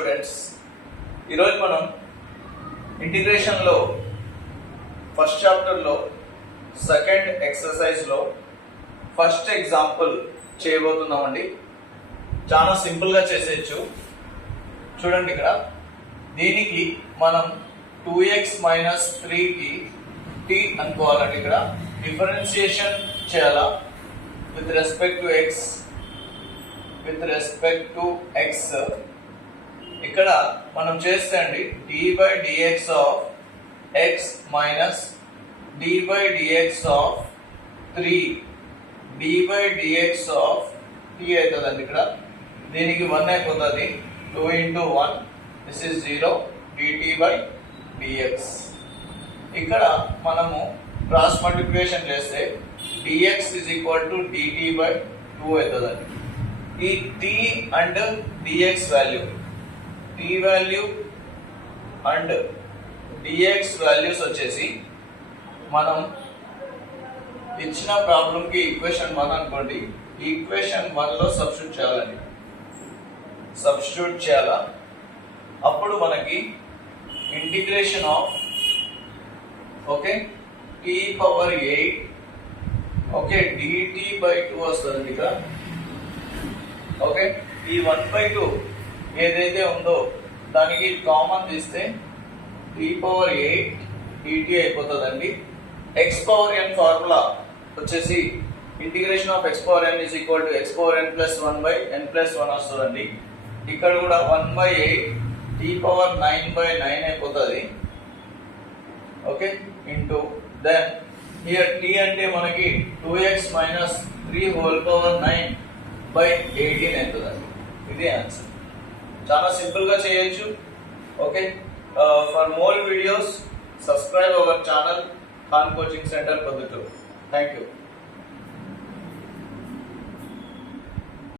Students, ఈరోజు మనం ఇంటిగ్రేషన్లో first చాప్టర్లో సెకండ్ ఎక్సర్సైజ్లో ఫస్ట్ ఎగ్జాంపుల్ చేయబోతున్నామండి. చాలా సింపుల్గా చేసేయచ్చు. చూడండి, ఇక్కడ దీనికి మనం 2x మైనస్ 3కి t అనుకోవాలండి. ఇక్కడ డిఫరెన్షియేషన్ చేయాలా విత్ రెస్పెక్ట్ టు x. ఇక్కడ మనం చేస్తే అండి d by dx of x minus d by dx of 3 d by dx of t అవుతుందండి. ఇక్కడ దీనికి 1 అయిపోతుంది. 2 into 1 this is 0 dt by dx. ఇక్కడ మనము క్రాస్ మల్టిప్లికేషన్ చేస్తే dx is equal to dt by 2 అవుతుందండి. ఈ t and dx value, t value and dx values వచ్చేసి మనం ఇచ్చిన ప్రాబ్లంకి ఈక్వేషన్ 1 అనుకోండి. ఈక్వేషన్ 1లో సబ్స్టిట్యూట్ చేయాలా. అప్పుడు మనకి integration of t power 8 dt by 2 వస్తుంది. ఇక్కడ ఈ 1/2 ఏదైతే ఉందో దానికి కామన్ తీస్తే t పవర్ 8 dt అయిపోతుందండి. x పవర్ n ఫార్ములా వచ్చేసి integration of x power n is equal to x power n plus 1 by n plus 1 వస్తుందండి. ఇక్కడ కూడా 1/8 t పవర్ 9/9 అయిపోతుంది. ఇంటూ దెన్ హియర్ t అంటే మనకి 2x minus 3 whole power 9 by 18 అవుతుందండి. ఇది ఆన్సర్. చాలా సింపుల్ గా చేయొచ్చు. For more videos subscribe our channel Khan coaching centre Proddatur. Thank you.